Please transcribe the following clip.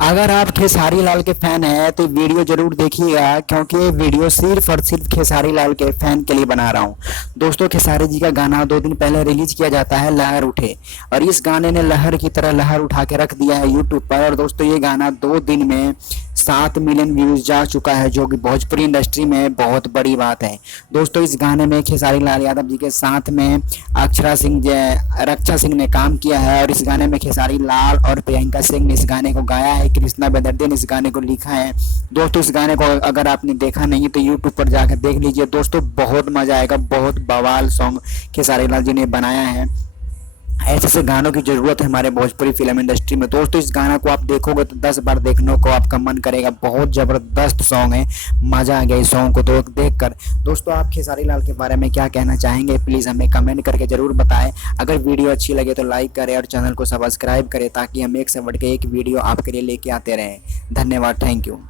अगर आप खेसारी लाल के फैन हैं तो वीडियो जरूर देखिएगा, क्योंकि ये वीडियो सिर्फ और सिर्फ खेसारी लाल के फैन के लिए बना रहा हूँ। दोस्तों, खेसारी जी का गाना 2 दिन पहले रिलीज किया जाता है, लहर उठे, और इस गाने ने लहर की तरह लहर उठा के रख दिया है यूट्यूब पर। और दोस्तों, ये गाना 2 दिन में 7 मिलियन व्यूज जा चुका है, जो कि भोजपुरी इंडस्ट्री में बहुत बड़ी बात है। दोस्तों, इस गाने में खेसारी लाल यादव जी के साथ में रक्षा सिंह ने काम किया है, और इस गाने में खेसारी लाल और प्रियंका सिंह ने इस गाने को गाया है। कृष्णा बेदर्दे ने इस गाने को लिखा है। दोस्तों, इस गाने को अगर आपने देखा नहीं तो यूट्यूब पर जाकर देख लीजिए दोस्तों, बहुत मजा आएगा। बहुत बवाल सॉन्ग खेसारी लाल जी ने बनाया है। ऐसे ऐसे गानों की जरूरत है हमारे भोजपुरी फिल्म इंडस्ट्री में। दोस्तों, इस गाना को आप देखोगे तो 10 बार देखने को आपका मन करेगा। बहुत जबरदस्त सॉन्ग है, मजा आ गया इस सॉन्ग को तो देखकर। दोस्तों, आप खेसारी लाल के बारे में क्या कहना चाहेंगे, प्लीज हमें कमेंट करके जरूर बताएं। अगर वीडियो अच्छी लगे तो लाइक करें और चैनल को सब्सक्राइब करें, ताकि हम एक से बढ़ के एक वीडियो आपके लिए लेके आते रहें। धन्यवाद, थैंक यू।